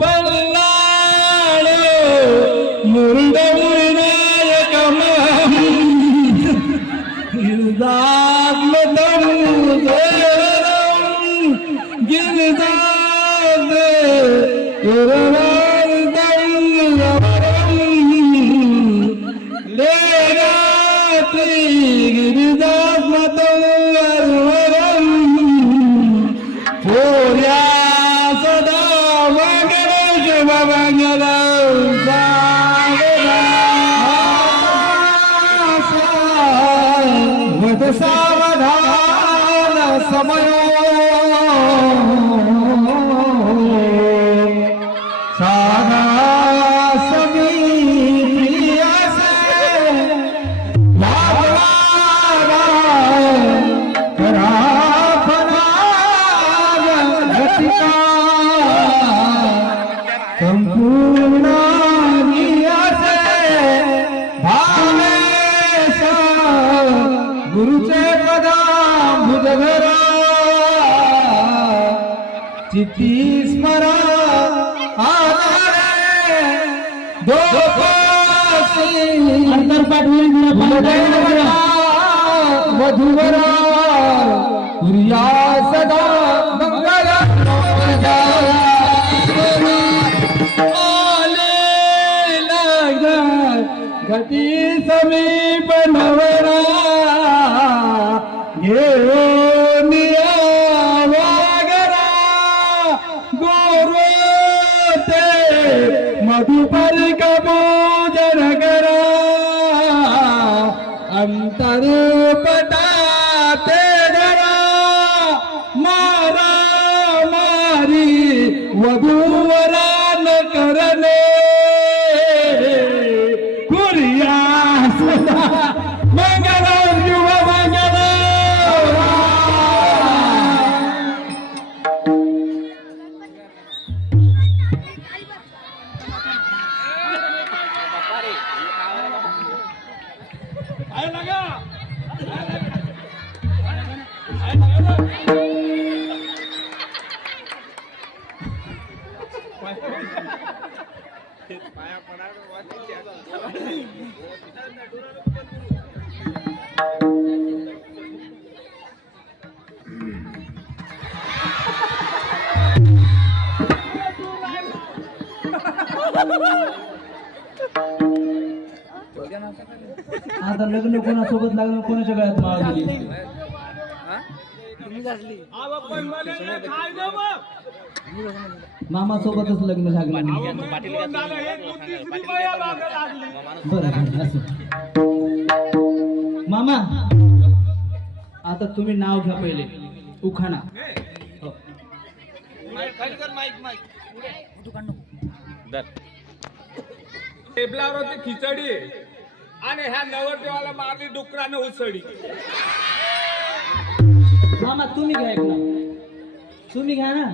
बल्लाळ मुरुड मुरनायक गिरदास मदम गिरदास उरणार लेरात्री પરંતુ સાવધાન સમયો સારા સમી સંપૂર્ણ भुजगरा चित्ती स्मरा आधारे दोपासी मधुवरा प्रिया सदा मंगल गती समीप नवरा ऊपर कबूजन करा अंतर पटाते जरा मारा मारी वधूवरा न करणे कुरिया सदा युव मंगल Woo! आता लग्न कोणासोबत लागलं कोणाच्या गळ्यात माळ दिली? मामा सोबतच लग्न लागलं बरं असं. मामा आता तुम्ही नाव घ्या पहिले. उखाणा. हो. टेबलावर होती खिचडी. आणि ह्या नवरदेवाला मारली डुकरानं उसळी मामा तुम्ही घ्या एक तुम्ही घ्या ना.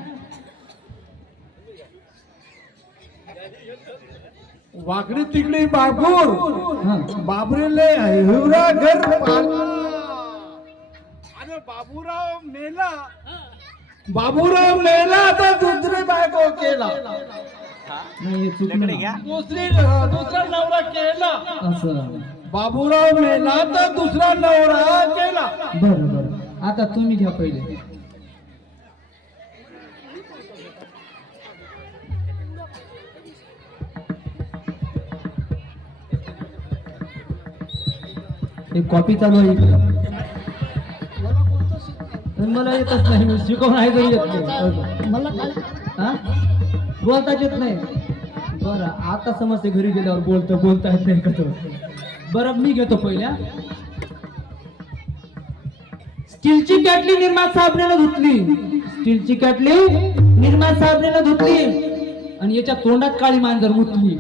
वाकडी तिकडी बाबूर बाबरेले हिवरा घर अरे बाबूराव मेला. बाबूराव मेला तर दुसरी बायको केला. नाही हे चुकलं ना. दुसरी दुसरा नवरा केला. असं. बाबूराव मेला तर दुसरा नवरा केला. बरं बरं. आता तुम्ही घ्या पहिले. एक कॉपी चालू आहे इकडं. पण मला येतच नाही शिकवून आहे तरी येत नाही मला हा? बोलताच येत नाही. बरं आता समजते घरी गेल्यावर बोलतो बोलता येत नाही कसं बरं मी घेतो पहिल्या. स्टीलची कॅटली निर्मात साबणानं धुतली. स्टीलची कॅटली निर्मात साबणानं धुतली. आणि याच्या तोंडात काळी मांजर मुतली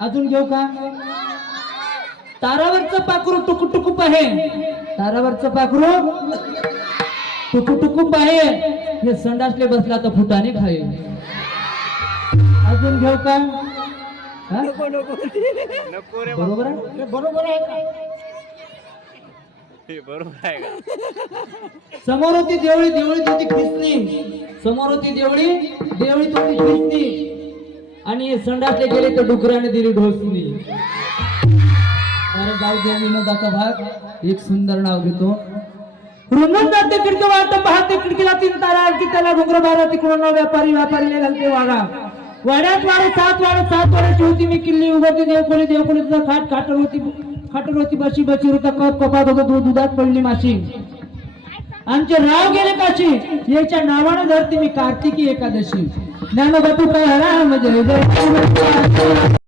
अजून घेऊ का? तारावरचं पाखरू टुकू टुकूप आहे. तारावरचं पाखरू टुकू टुकूप आहे हे संडासले बसला तर फुटाने खाईल. अजून घेऊ का? बरोबर आहे? बरोबर आहे बरोबर आहे का? समोर होती देवळी देवळीत होती खिसणी समोर होती देवळी देवळीत होती खिसणी आणि संडासले गेले तर डुकराने दिली ढोसणी अरे जाऊ द्या विनोदाचा भाग. एक सुंदर नाव घेतो. रुंगून जाते खिडकी वाट पाहते खिडकीला तीन तारा आणखी त्याला डोंगर बारा तिकडून व्यापारी व्यापारीला घालते वाडा वाड्यात वाडे सात वाडे सात वाड्याची होती मी किल्ली उभारती देवकोली देवकोली तुझा खाट खाटर होती खाटर होती बशी बशी होता कप कपात होता दूध दुधात पडली माशी आमचे राव गेले काशी याच्या नावानं धरते मी कार्तिकी एकादशी ज्ञानोबा तू काय तुकाराम जय जय